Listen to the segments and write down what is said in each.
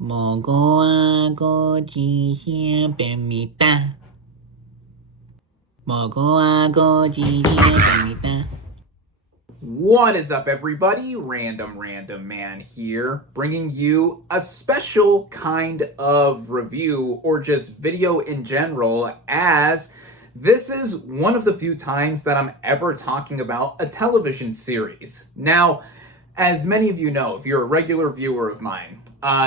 먹어하고 지시합니다. 먹어하고 지시합니다. What is up, everybody? Random Random Man here, bringing you a special kind of review or just video in general, as this is one of the few times that I'm ever talking about a television series. Now, as many of you know, if you're a regular viewer of mine,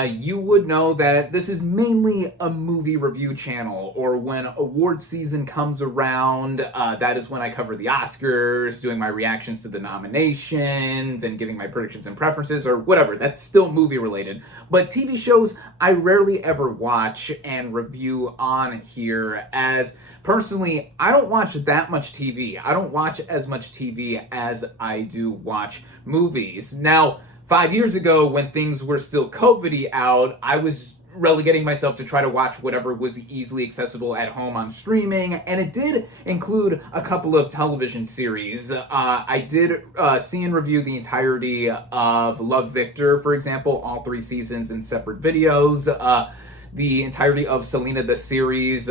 you would know that this is mainly a movie review channel, or when award season comes around, that is when I cover the Oscars, doing my reactions to the nominations, and giving my predictions and preferences, or whatever. That's still movie related. But TV shows, I rarely ever watch and review on here, as personally, I don't watch that much TV. I don't watch as much TV as I do watch movies. Now, 5 years ago, when things were still COVID-y out, I was relegating myself to try to watch whatever was easily accessible at home on streaming, and it did include a couple of television series. I did see and review the entirety of Love, Victor, for example, all 3 seasons in separate videos. The entirety of Selena the series,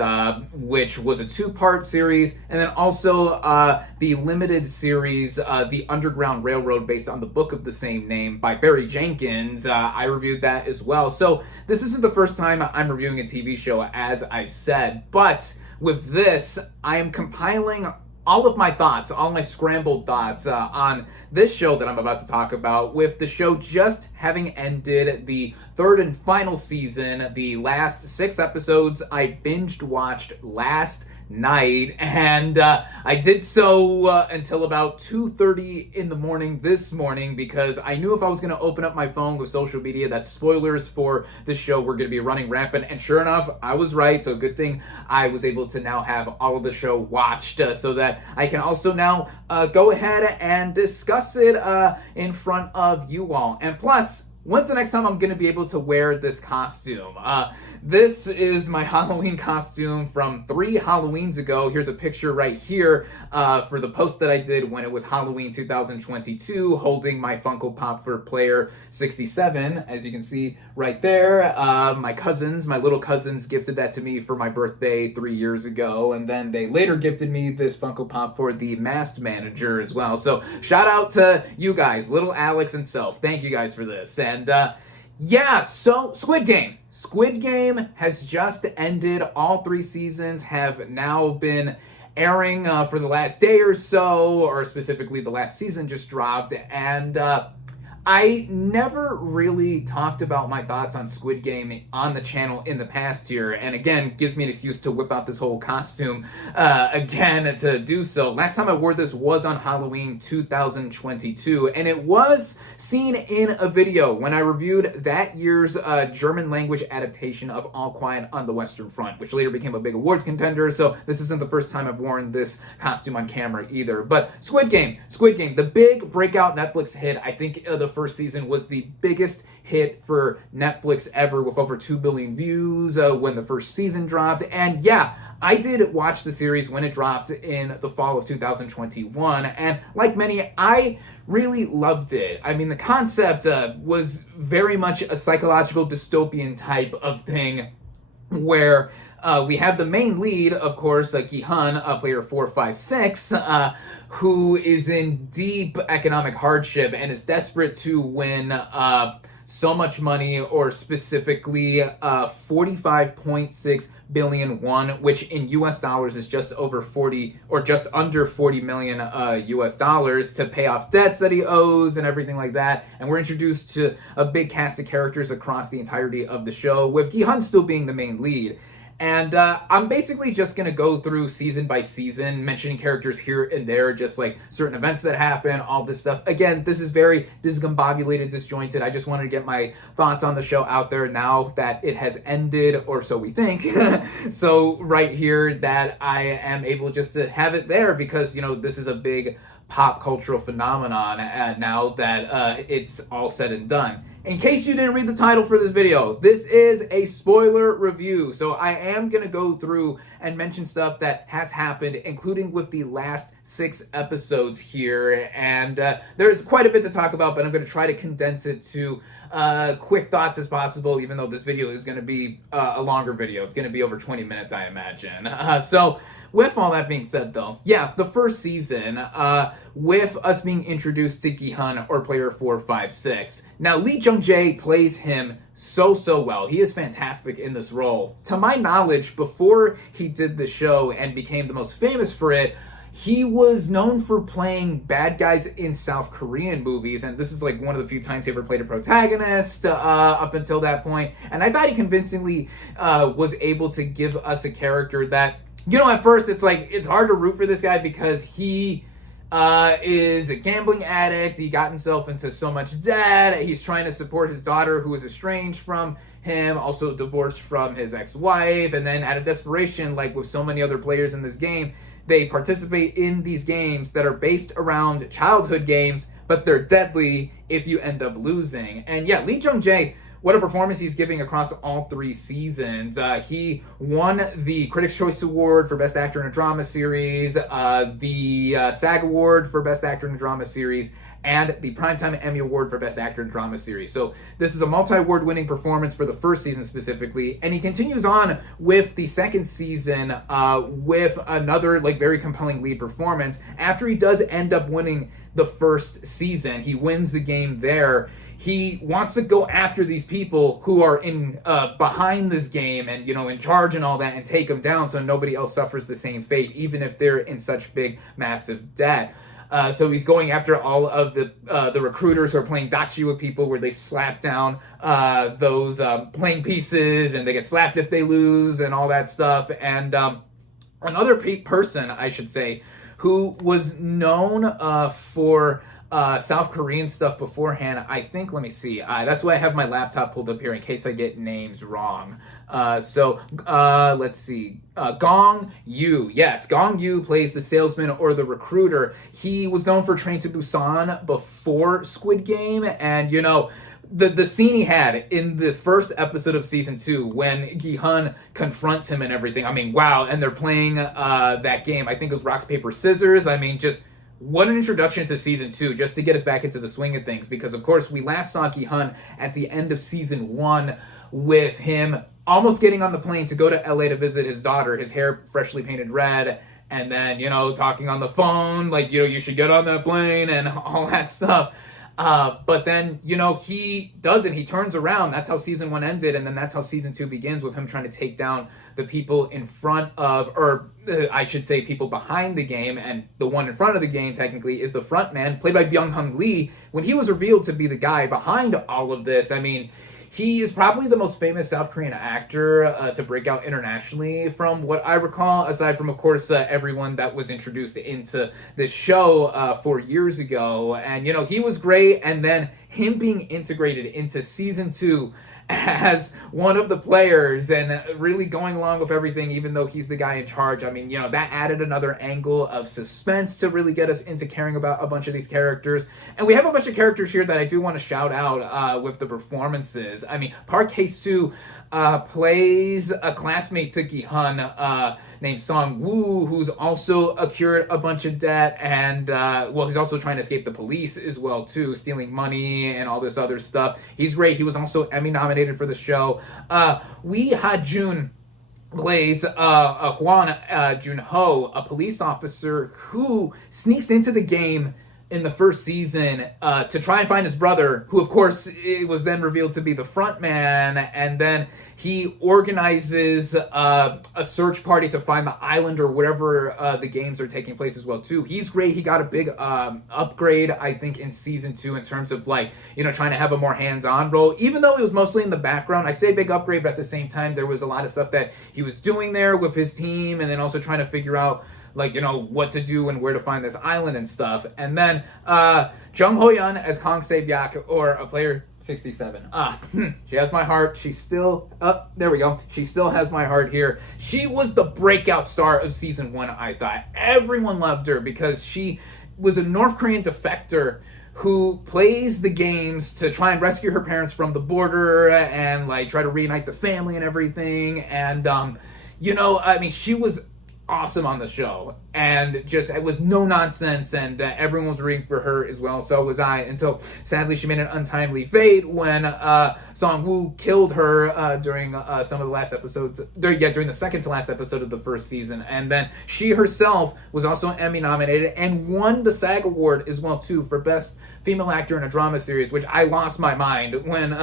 which was a 2-part series, and then also the limited series, The Underground Railroad, based on the book of the same name by Barry Jenkins. I reviewed that as well. So this isn't the first time I'm reviewing a TV show, as I've said, but with this, I am compiling all of my thoughts, all my scrambled thoughts on this show that I'm about to talk about, with the show just having ended the 3rd and final season. The last 6 episodes I binged watched last night, and I did so until about 2:30 in the morning this morning, because I knew if I was going to open up my phone with social media that spoilers for this show were going to be running rampant, and sure enough, I was right. So good thing I was able to now have all of the show watched, so that I can also now go ahead and discuss it in front of you all. And plus, when's the next time I'm going to be able to wear this costume? This is my Halloween costume from 3 Halloweens ago. Here's a picture right here for the post that I did when it was Halloween 2022, holding my Funko Pop for Player 67, as you can see right there. My little cousins gifted that to me for my birthday 3 years ago, and then they later gifted me this Funko Pop for the Masked Manager as well. So shout out to you guys, little Alex and Self. Thank you guys for this. And yeah, so Squid Game. Squid Game has just ended. All 3 seasons have now been airing for the last day or so, or specifically the last season just dropped. And I never really talked about my thoughts on Squid Game on the channel in the past year, and again, gives me an excuse to whip out this whole costume again to do so. Last time I wore this was on Halloween 2022, and it was seen in a video when I reviewed that year's German language adaptation of All Quiet on the Western Front, which later became a big awards contender, so this isn't the first time I've worn this costume on camera either. But Squid Game, the big breakout Netflix hit. I think the first season was the biggest hit for Netflix ever, with over 2 billion views when the first season dropped. And yeah, I did watch the series when it dropped in the fall of 2021, and like many, I really loved it. I mean, the concept was very much a psychological dystopian type of thing, where we have the main lead, of course, Gi-hun, player 456, who is in deep economic hardship and is desperate to win so much money, or specifically 45.6 billion won, which in US dollars is just over 40 or just under 40 million US dollars, to pay off debts that he owes and everything like that. And we're introduced to a big cast of characters across the entirety of the show, with Gi-hun still being the main lead. And I'm basically just going to go through season by season, mentioning characters here and there, just like certain events that happen, all this stuff. Again, this is very discombobulated, disjointed. I just wanted to get my thoughts on the show out there now that it has ended, or so we think. So right here, that I am able just to have it there, because, you know, this is a big pop cultural phenomenon now that it's all said and done. In case you didn't read the title for this video, this is a spoiler review. So I am going to go through and mention stuff that has happened, including with the last 6 episodes here. And there's quite a bit to talk about, but I'm going to try to condense it to quick thoughts as possible, even though this video is going to be a longer video. It's going to be over 20 minutes, I imagine. So with all that being said, though, yeah, the first season, with us being introduced to Gi-hun, or player 456. Now, Lee Jung-jae plays him so well. He is fantastic in this role. To my knowledge, before he did the show and became the most famous for it, he was known for playing bad guys in South Korean movies, and this is like one of the few times he ever played a protagonist up until that point. And I thought he convincingly was able to give us a character that, you know, at first it's like, it's hard to root for this guy because he is a gambling addict. He got himself into so much debt. He's trying to support his daughter who is estranged from him, also divorced from his ex-wife. And then out of desperation, like with so many other players in this game, they participate in these games that are based around childhood games, but they're deadly if you end up losing. And yeah, Lee Jung-jae, what a performance he's giving across all 3 seasons. He won the Critics' Choice Award for Best Actor in a Drama Series, the SAG Award for Best Actor in a Drama Series, and the Primetime Emmy Award for Best Actor in a Drama Series. So this is a multi-award winning performance for the first season specifically, and he continues on with the second season with another like very compelling lead performance. After he does end up winning the first season, he wins the game there. He wants to go after these people who are in behind this game and, you know, in charge and all that, and take them down so nobody else suffers the same fate, even if they're in such big, massive debt. So he's going after all of the recruiters who are playing dachi with people, where they slap down those playing pieces, and they get slapped if they lose and all that stuff. And another person, I should say, who was known for South Korean stuff beforehand, I think, let me see. That's why I have my laptop pulled up here in case I get names wrong. Let's see. Gong-yu. Yes, Gong-yu plays the salesman or the recruiter. He was known for Train to Busan before Squid Game, and, you know, the scene he had in the first episode of season 2 when Gi-hun confronts him and everything, I mean, wow. And they're playing that game, I think it was Rock, Paper, Scissors. I mean, just what an introduction to season 2, just to get us back into the swing of things. Because, of course, we last saw Gi-hun at the end of season 1 with him almost getting on the plane to go to LA to visit his daughter, his hair freshly painted red, and then, you know, talking on the phone, like, you know, you should get on that plane and all that stuff. But then, you know, he doesn't. He turns around. That's how season 1 ended, and then that's how season 2 begins, with him trying to take down the people in front of, or I should say people behind the game, and the one in front of the game, technically, is the front man, played by Byung-hun Lee. When he was revealed to be the guy behind all of this, I mean, he is probably the most famous South Korean actor to break out internationally, from what I recall, aside from, of course, everyone that was introduced into this show 4 years ago. And, you know, he was great. And then him being integrated into season 2 as one of the players and really going along with everything, even though he's the guy in charge. I mean, you know, that added another angle of suspense to really get us into caring about a bunch of these characters. And we have a bunch of characters here that I do want to shout out with the performances. I mean, Park Hae-soo plays a classmate to Gi-hun named Sung-woo, who's also accrued a bunch of debt, and well, he's also trying to escape the police as well too, stealing money and all this other stuff. He's great. He was also Emmy nominated for the show. Ha-joon plays Hwan Jun-ho, a police officer who sneaks into the game in the first season to try and find his brother, who, of course, it was then revealed to be the front man. And then he organizes a search party to find the island or wherever the games are taking place as well, too. He's great. He got a big upgrade, I think, in season 2 in terms of, like, you know, trying to have a more hands-on role. Even though it was mostly in the background, I say big upgrade, but at the same time, there was a lot of stuff that he was doing there with his team, and then also trying to figure out, like, you know, what to do and where to find this island and stuff. And then Jung Ho-yeon as Kang Se-byak, or a player 67. She has my heart. She's still, there we go. She still has my heart here. She was the breakout star of season 1, I thought. Everyone loved her because she was a North Korean defector who plays the games to try and rescue her parents from the border and like try to reunite the family and everything. And I mean, she was awesome on the show, and just it was no nonsense, and everyone was rooting for her as well. So was I, until sadly she made an untimely fate when Sung-woo killed her during some of the last episodes. During the second to last episode of the first season, and then she herself was also Emmy nominated and won the SAG award as well too for best female actor in a drama series, which I lost my mind when.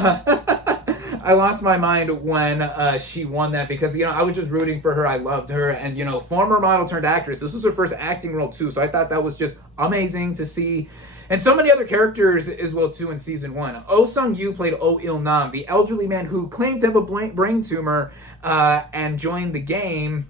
I lost my mind when she won that, because, I was just rooting for her. I loved her. And, former model turned actress. This was her first acting role, too. So I thought that was just amazing to see. And so many other characters as well, too, in season 1. Oh Sung-yu played Oh Il-nam, the elderly man who claimed to have a brain tumor and joined the game.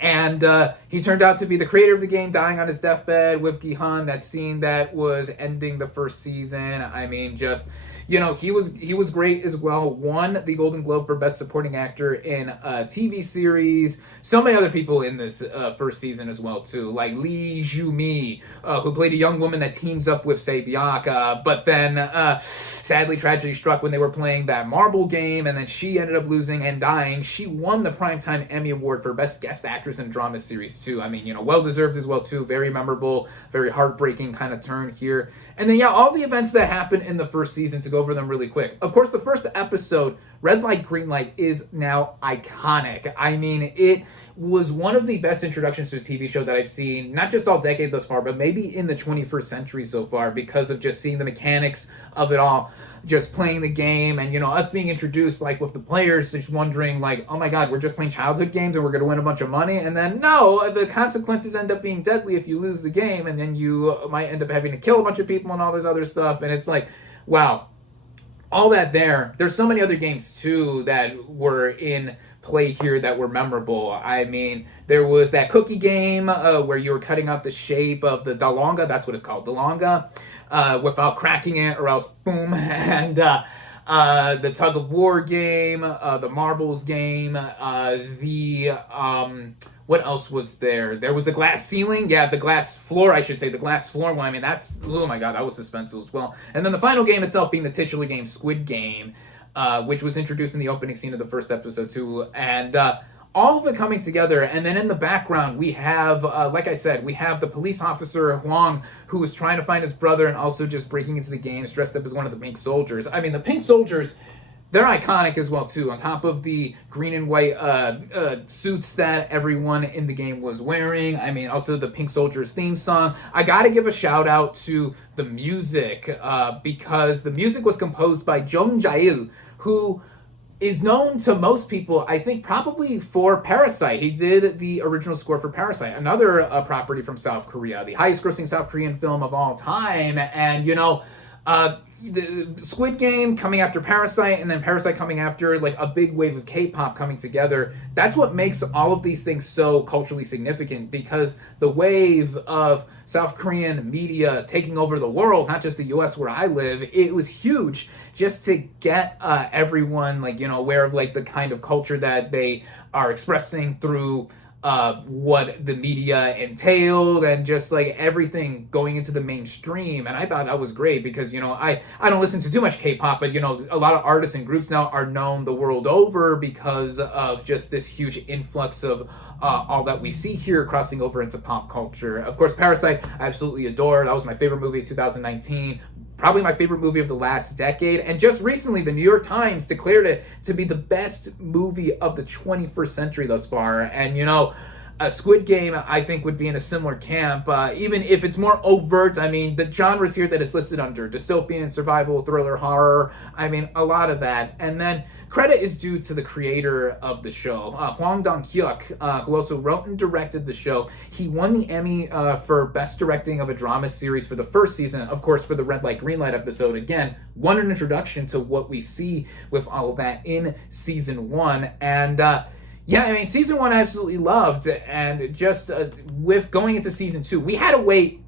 And he turned out to be the creator of the game, dying on his deathbed with Gi-hun. That scene that was ending the first season. I mean, just... he was great as well. Won the Golden Globe for Best Supporting Actor in a TV series. So many other people in this first season as well, too. Like Lee Yoo-mi, who played a young woman that teams up with Se-byuk, but then sadly tragedy struck when they were playing that marble game, and then she ended up losing and dying. She won the Primetime Emmy Award for Best Guest Actress in a Drama Series, too. I mean, well-deserved as well, too. Very memorable, very heartbreaking kind of turn here. And then, all the events that happened in the first season, to go over them really quick. Of course, the first episode, Red Light, Green Light, is now iconic. I mean, it was one of the best introductions to a TV show that I've seen, not just all decade thus far, but maybe in the 21st century so far, because of just seeing the mechanics of it all, just playing the game, and, us being introduced, like, with the players, just wondering, like, oh my god, we're just playing childhood games and we're going to win a bunch of money, and then, no, the consequences end up being deadly if you lose the game, and then you might end up having to kill a bunch of people and all this other stuff, and it's like, wow. All that there. There's so many other games, too, that were in play here that were memorable. I mean, there was that cookie game where you were cutting out the shape of the dalonga, that's what it's called, dalonga, without cracking it, or else boom. And the tug of war game, the marbles game, what else was there? There was the glass ceiling. Yeah, the glass floor, I should say. The glass floor one. I mean, that's... Oh, my God. That was suspenseful as well. And then the final game itself being the titular game, Squid Game, which was introduced in the opening scene of the first episode, too. And all of it coming together. And then in the background, we have, like I said, we have the police officer, Hwang, who was trying to find his brother and also just breaking into the game, dressed up as one of the Pink Soldiers. I mean, the Pink Soldiers... They're iconic as well, too, on top of the green and white suits that everyone in the game was wearing. I mean, also the Pink Soldiers theme song. I gotta give a shout out to the music, because the music was composed by Jung-jae, who is known to most people, I think, probably for Parasite. He did the original score for Parasite, another property from South Korea, the highest grossing South Korean film of all time. And, the Squid Game coming after Parasite, and then Parasite coming after, like, a big wave of K-pop coming together. That's what makes all of these things so culturally significant, because the wave of South Korean media taking over the world, not just the US where I live, it was huge just to get everyone, like, aware of, like, the kind of culture that they are expressing through what the media entailed, and just like everything going into the mainstream. And I thought that was great, because I don't listen to too much K-pop, but a lot of artists and groups now are known the world over because of just this huge influx of all that we see here crossing over into pop culture. Of course, Parasite I absolutely adore. That was my favorite movie of 2019. Probably my favorite movie of the last decade. And just recently, the New York Times declared it to be the best movie of the 21st century thus far. And, a Squid Game, I think, would be in a similar camp, even if it's more overt. I mean, the genres here that it's listed under, dystopian, survival, thriller, horror, I mean, a lot of that. And then credit is due to the creator of the show, Hwang Dong-hyuk, who also wrote and directed the show. He won the Emmy for Best Directing of a Drama Series for the first season, of course, for the Red Light, Green Light episode. Again, won an introduction to what we see with all of that in Season 1. And, yeah, I mean, Season 1 I absolutely loved, and just with going into Season 2, we had to wait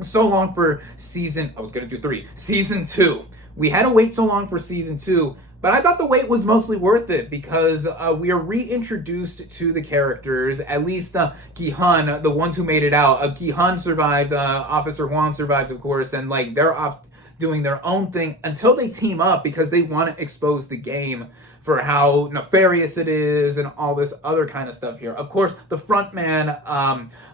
so long for Season 2. We had to wait so long for Season 2, But I thought the wait was mostly worth it because we are reintroduced to the characters, at least Gi-hun, the ones who made it out. Gi-hun survived, Officer Hwang survived, of course, and like they're off doing their own thing until they team up because they want to expose the game for how nefarious it is and all this other kind of stuff here. Of course, the frontman,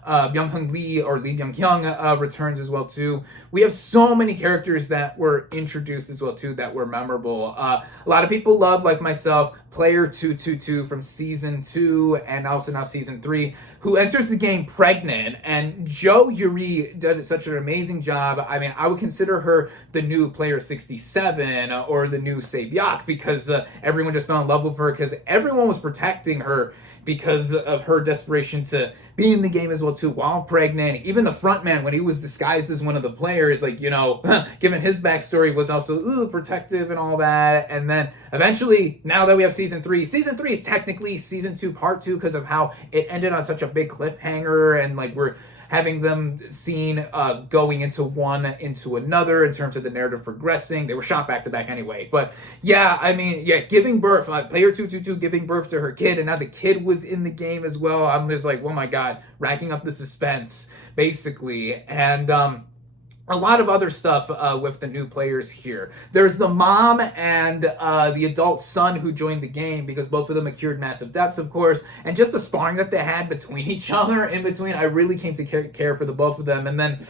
Byung-hun Lee or Lee Byung-hyung returns as well too. We have so many characters that were introduced as well too that were memorable. A lot of people love, like myself, Player 222 from season 2 and also now season 3, who enters the game pregnant, and Jo Yuri did such an amazing job. I mean, I would consider her the new Player 67 or the new Sae-byak because everyone just fell in love with her because everyone was protecting her because of her desperation to be in the game as well too while pregnant. Even the frontman, when he was disguised as one of the players, like, you know, given his backstory, was also protective and all that. And then eventually, now that we have season 3 is technically season 2 part 2 because of how it ended on such a big cliffhanger, and like we're having them seen going into one into another in terms of the narrative progressing. They were shot back to back anyway. But yeah, I mean, yeah, giving birth, Player 222 giving birth to her kid, and now the kid was in the game as well. I'm just like, oh my God, racking up the suspense, basically. And a lot of other stuff with the new players here. There's the mom and the adult son who joined the game because both of them accrued massive depths, of course, and just the sparring that they had between each other in between, I really came to care for the both of them. And then,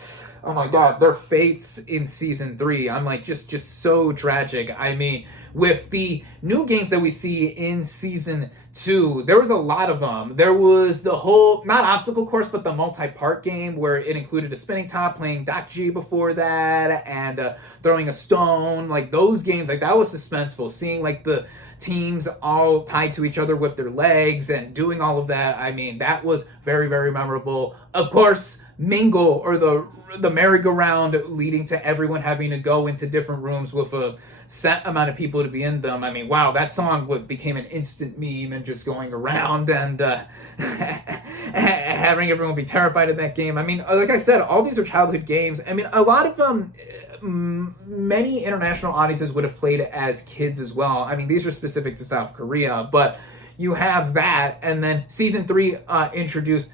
oh my God, their fates in season 3, I'm like, just so tragic. I mean, with the new games that we see in season 2, there was a lot of them. There was the whole, not obstacle course, but the multi-part game where it included a spinning top, playing Dakji before that, and throwing a stone. Like those games, like that was suspenseful. Seeing like the teams all tied to each other with their legs and doing all of that. I mean, that was very, very memorable. Of course, Mingle, or the merry-go-round, leading to everyone having to go into different rooms with a set amount of people to be in them. I mean, wow, that song became an instant meme and just going around and having everyone be terrified of that game. I mean, like I said, all these are childhood games. I mean, a lot of them, many international audiences would have played as kids as well. I mean, these are specific to South Korea, but you have that, and then season 3 introduced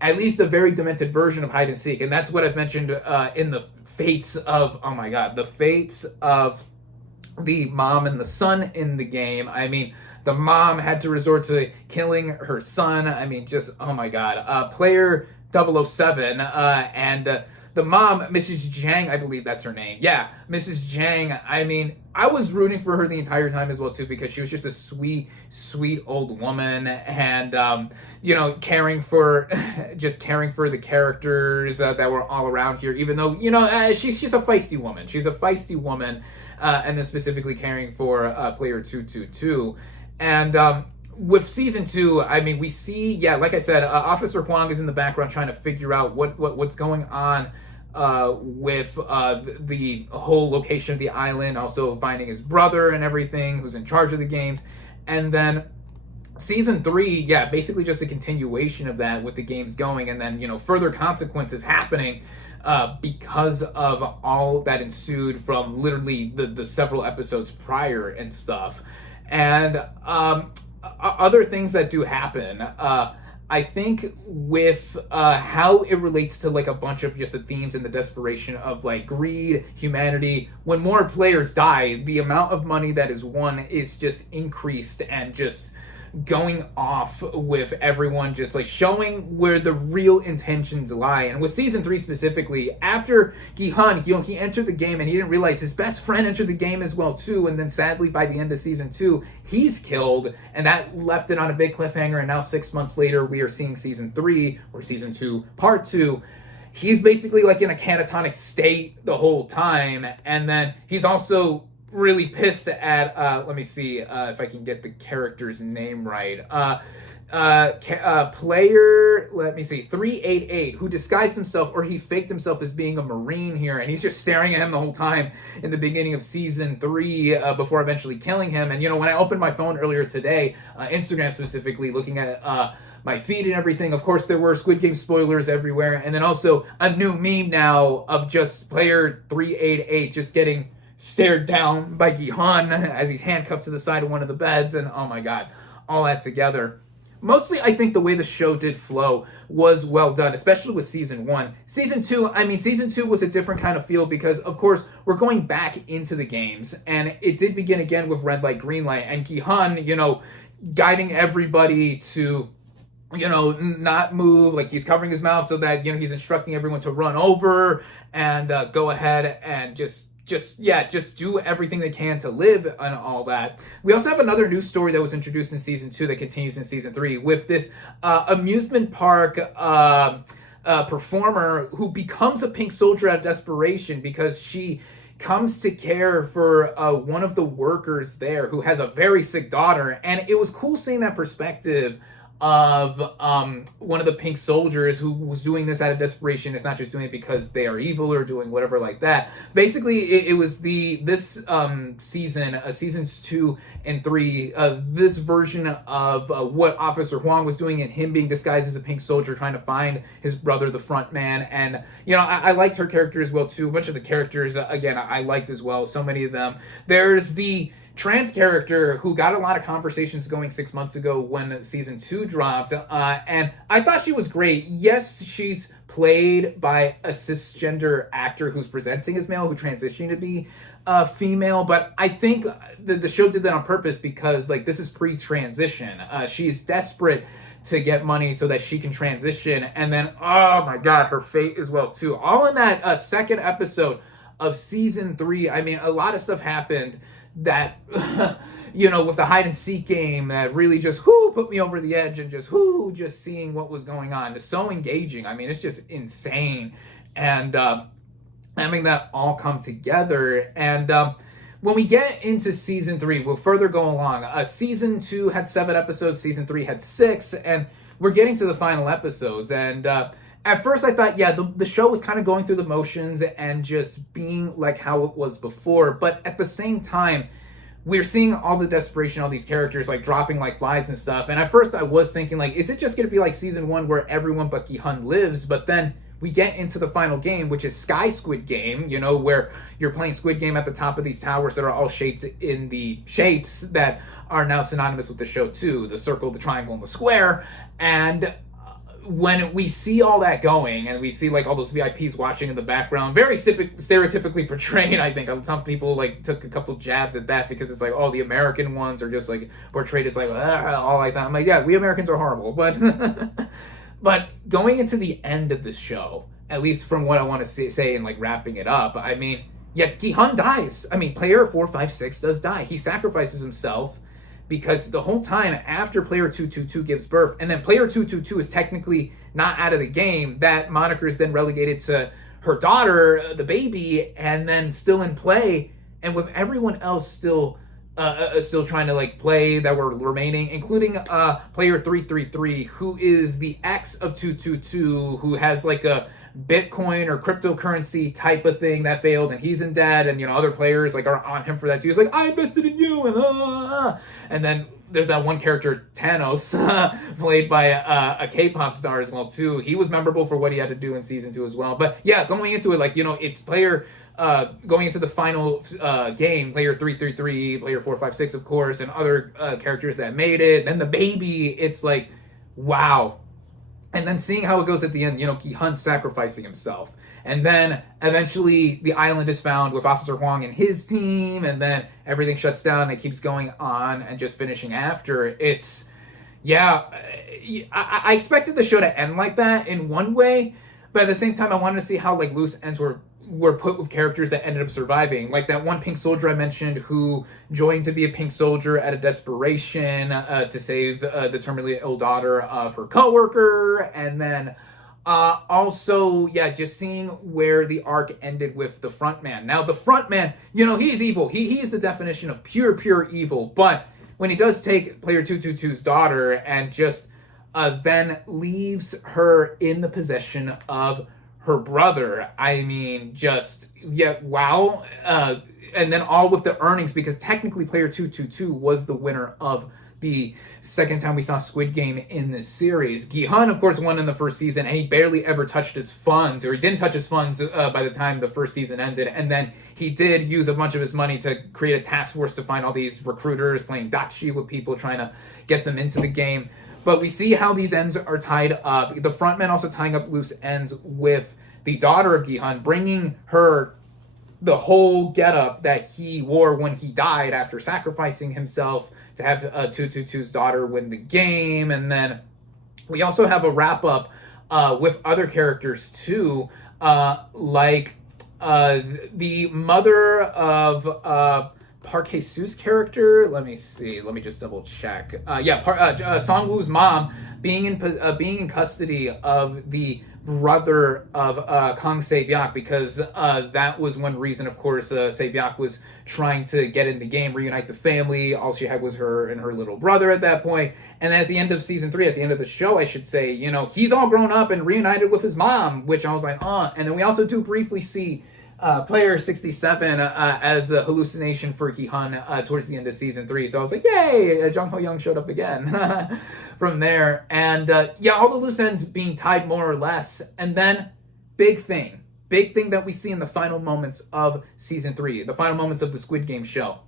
at least a very demented version of hide and seek, and that's what I've mentioned in the fates of, oh my God, the fates of the mom and the son in the game. I mean, the mom had to resort to killing her son. I mean, just, oh my God. Player 007 and the mom, Mrs. Jang, I believe that's her name. Yeah, Mrs. Jang. I mean, I was rooting for her the entire time as well too, because she was just a sweet, sweet old woman, and you know, caring for the characters that were all around here. Even though, you know, she's a feisty woman. She's a feisty woman, and then specifically caring for Player 222, and with season 2, I mean, we see, yeah, like I said, Officer Hwang is in the background trying to figure out what's going on with the whole location of the island, also finding his brother and everything, who's in charge of the games. And then season 3, yeah, basically just a continuation of that with the games going, and then, you know, further consequences happening because of all that ensued from literally the several episodes prior and stuff. And other things that do happen, I think with how it relates to like a bunch of just the themes and the desperation of like greed, humanity. When more players die, the amount of money that is won is just increased, and just going off with everyone just like showing where the real intentions lie. And with season 3 specifically, after Gi-hun, he entered the game and he didn't realize his best friend entered the game as well too, and then sadly by the end of season 2 he's killed, and that left it on a big cliffhanger. And now 6 months later we are seeing season 3, or season 2 part 2. He's basically like in a catatonic state the whole time, and then he's also really pissed at let me see if I can get the character's name right. Player, let me see, 388, who disguised himself, or he faked himself as being a Marine here, and he's just staring at him the whole time in the beginning of season 3 before eventually killing him. And you know, when I opened my phone earlier today, Instagram specifically, looking at my feed and everything, of course there were Squid Game spoilers everywhere, and then also a new meme now of just Player 388 just getting stared down by Gi-hun as he's handcuffed to the side of one of the beds, and oh my god, all that together. Mostly, I think the way the show did flow was well done, especially with season 1. Season 2, season 2 was a different kind of feel because, of course, we're going back into the games, and it did begin again with red light, green light, and Gi-hun, guiding everybody to, not move, like he's covering his mouth so that, he's instructing everyone to run over and go ahead and just do everything they can to live and all that. We also have another news story that was introduced in season 2 that continues in season 3 with this amusement park performer who becomes a pink soldier out of desperation because she comes to care for one of the workers there who has a very sick daughter. And it was cool seeing that perspective of one of the pink soldiers who was doing this out of desperation. It's not just doing it because they are evil or doing whatever like that. Basically, it was this season, seasons 2 and 3, this version of what Officer Huang was doing and him being disguised as a pink soldier trying to find his brother, the front man. And, I liked her character as well, too. A bunch of the characters, again, I liked as well. So many of them. There's the trans character who got a lot of conversations going 6 months ago when season 2 dropped, and I thought she was great. Yes, she's played by a cisgender actor who's presenting as male, who transitioned to be female, but I think the show did that on purpose because this is pre-transition. She's desperate to get money so that she can transition, and then oh my god, her fate as well too. All in that second episode of season 3. A lot of stuff happened that, with the hide and seek game that really just put me over the edge, and just seeing what was going on. It's so engaging. It's just insane. And having that all come together. And when we get into season 3, we'll further go along. Season 2 had 7 episodes, season 3 had 6, and we're getting to the final episodes. And at first I thought, the show was kind of going through the motions and just being like how it was before. But at the same time, we're seeing all the desperation, all these characters dropping like flies and stuff. And at first I was thinking is it just going to be like season 1 where everyone but Gi-hun lives? But then we get into the final game, which is Sky Squid Game, where you're playing Squid Game at the top of these towers that are all shaped in the shapes that are now synonymous with the show too. The circle, the triangle, and the square. And when we see all that going, and we see all those VIPs watching in the background, very stereotypically portrayed, I think. Some people took a couple jabs at that because it's the American ones are just portrayed as all like that. I'm yeah, we Americans are horrible, but but going into the end of the show, at least from what I want to say and wrapping it up, Gi-hun dies. Player 456 does die. He sacrifices himself. Because the whole time after player 222 gives birth, and then player 222 is technically not out of the game, that moniker is then relegated to her daughter, the baby, and then still in play, and with everyone else still trying to play that were remaining, including player 333, who is the ex of 222, who has a Bitcoin or cryptocurrency type of thing that failed, and he's in debt, and other players are on him for that too. He's I invested in you, and then there's that one character Thanos, played by a K-pop star as well too. He was memorable for what he had to do in season 2 as well. But going into it, it's player going into the final game, player 333, player 456, of course, and other characters that made it. Then the baby, it's wow. And then seeing how it goes at the end, Gi-hun sacrificing himself. And then eventually the island is found with Officer Huang and his team, and then everything shuts down and it keeps going on and just finishing after. It's, I expected the show to end like that in one way, but at the same time I wanted to see how loose ends were put with characters that ended up surviving. That one pink soldier I mentioned who joined to be a pink soldier out of desperation to save the terminally ill daughter of her coworker. And then also, just seeing where the arc ended with the front man. Now, the front man, he's evil. He is the definition of pure evil. But when he does take player 222's daughter and just then leaves her in the possession of her brother, wow. And then all with the earnings, because technically player 222 was the winner of the second time we saw Squid Game in this series. Gi-hun, of course, won in the first season, and he barely ever touched his funds, or he didn't touch his funds by the time the first season ended. And then he did use a bunch of his money to create a task force to find all these recruiters, playing dakshi with people, trying to get them into the game. But we see how these ends are tied up. The frontman also tying up loose ends with the daughter of Gi-hun, bringing her the whole getup that he wore when he died after sacrificing himself to have 222's daughter win the game. And then we also have a wrap-up with other characters, too, like the mother of Park Hae-soo's character. Let me see. Let me just double check. Song-woo's mom being in custody of the brother of Kang Se-byuk, because that was one reason, of course, Se-byuk was trying to get in the game, reunite the family. All she had was her and her little brother at that point. And then at the end of season 3, at the end of the show, I should say, you know, he's all grown up and reunited with his mom, which I was like, And then we also do briefly see Player 67 as a hallucination for Gi-hun towards the end of season 3. So I was like, yay! Jung Ho-yeon showed up again from there. And all the loose ends being tied more or less. And then, big thing that we see in the final moments of season 3, the final moments of the Squid Game show.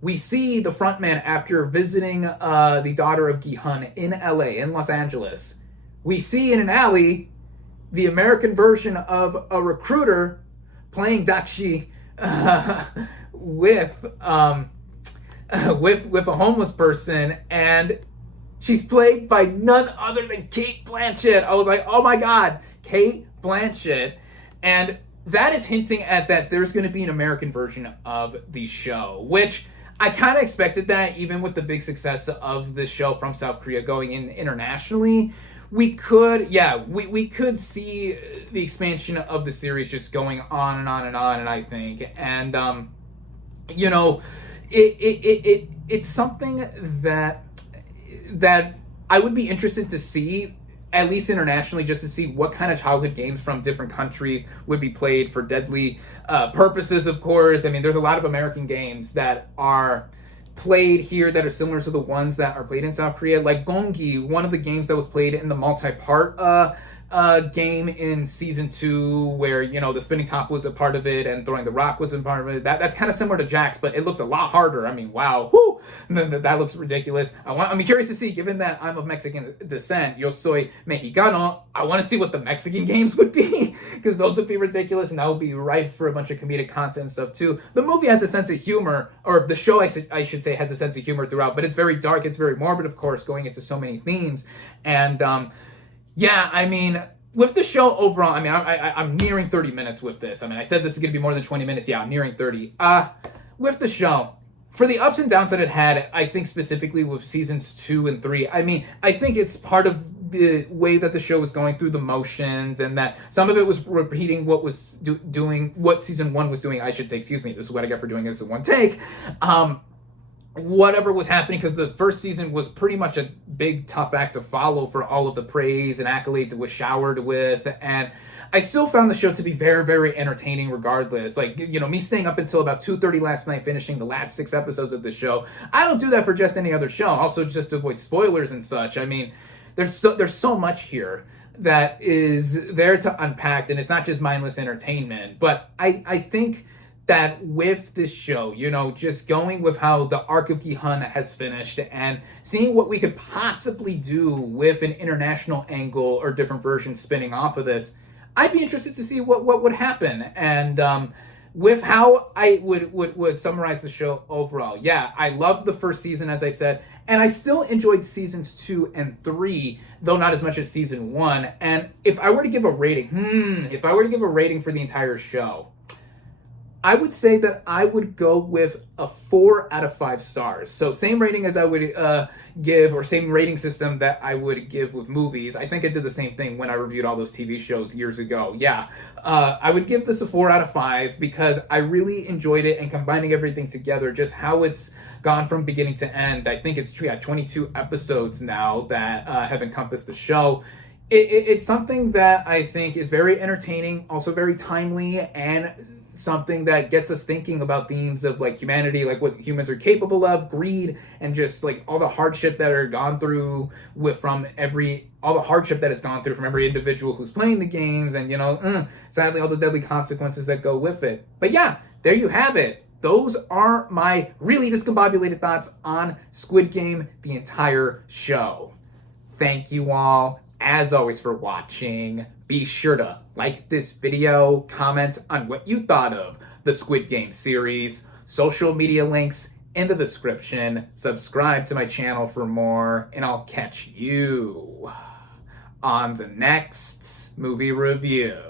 We see the frontman after visiting the daughter of Gi-hun in LA, in Los Angeles. We see in an alley the American version of a recruiter playing dakshi with a homeless person, and she's played by none other than Cate Blanchett. I was like, oh my god, Cate Blanchett. And that is hinting at that there's going to be an American version of the show, which I kind of expected that, even with the big success of the show from South Korea going in internationally. We could see the expansion of the series just going on and on and on, and I think, and it's something that I would be interested to see, at least internationally, just to see what kind of childhood games from different countries would be played for deadly purposes, of course. I mean, there's a lot of American games that are played here that are similar to the ones that are played in South Korea, like Gongi, one of the games that was played in the multi-part game in season 2, where, you know, the spinning top was a part of it and throwing the rock was a part of it. That's kind of similar to Jax, but it looks a lot harder. I mean, wow, whoo, that looks ridiculous. I'm curious to see, given that I'm of Mexican descent, yo soy mexicano, I want to see what the Mexican games would be, because those would be ridiculous, and that would be rife for a bunch of comedic content and stuff too. The movie has a sense of humor, or the show, I should say, has a sense of humor throughout, but it's very dark, it's very morbid, of course, going into so many themes. And I mean, with the show overall, I mean, I'm nearing 30 minutes with this. I mean, I said this is going to be more than 20 minutes. Yeah, I'm nearing 30. With the show, for the ups and downs that it had, I think specifically with seasons 2 and 3, I mean, I think it's part of the way that the show was going through the motions, and that some of it was repeating what was doing, what season 1 was doing, I should say, excuse me, this is what I get for doing this in one take. Whatever was happening, because the first season was pretty much a big tough act to follow for all of the praise and accolades it was showered with, and I still found the show to be very, very entertaining regardless. Like, you know, me staying up until about 2:30 last night finishing the last 6 episodes of the show, I don't do that for just any other show, also just to avoid spoilers and such. I mean, there's so much here that is there to unpack, and it's not just mindless entertainment, but I think that with this show, you know, just going with how the arc of Gi-hun has finished and seeing what we could possibly do with an international angle or different versions spinning off of this, I'd be interested to see what would happen. And with how I would summarize the show overall, yeah, I loved the first season, as I said, and I still enjoyed seasons 2 and 3, though not as much as season 1. And if I were to give a rating, for the entire show, I would say that I would go with a 4 out of 5 stars. So same rating as I would give, or same rating system that I would give with movies. I think I did the same thing when I reviewed all those TV shows years ago. Yeah, I would give this a 4 out of 5 because I really enjoyed it, and combining everything together, just how it's gone from beginning to end. I think it's 22 episodes now that have encompassed the show. It's something that I think is very entertaining, also very timely, and something that gets us thinking about themes of like humanity, like what humans are capable of, greed, and just like all the hardship that are gone through all the hardship that has gone through from every individual who's playing the games, and sadly all the deadly consequences that go with it. But yeah, there you have it. Those are my really discombobulated thoughts on Squid Game, the entire show. Thank you all, as always, for watching. Be sure to like this video, comment on what you thought of the Squid Game series, social media links in the description, subscribe to my channel for more, and I'll catch you on the next movie review.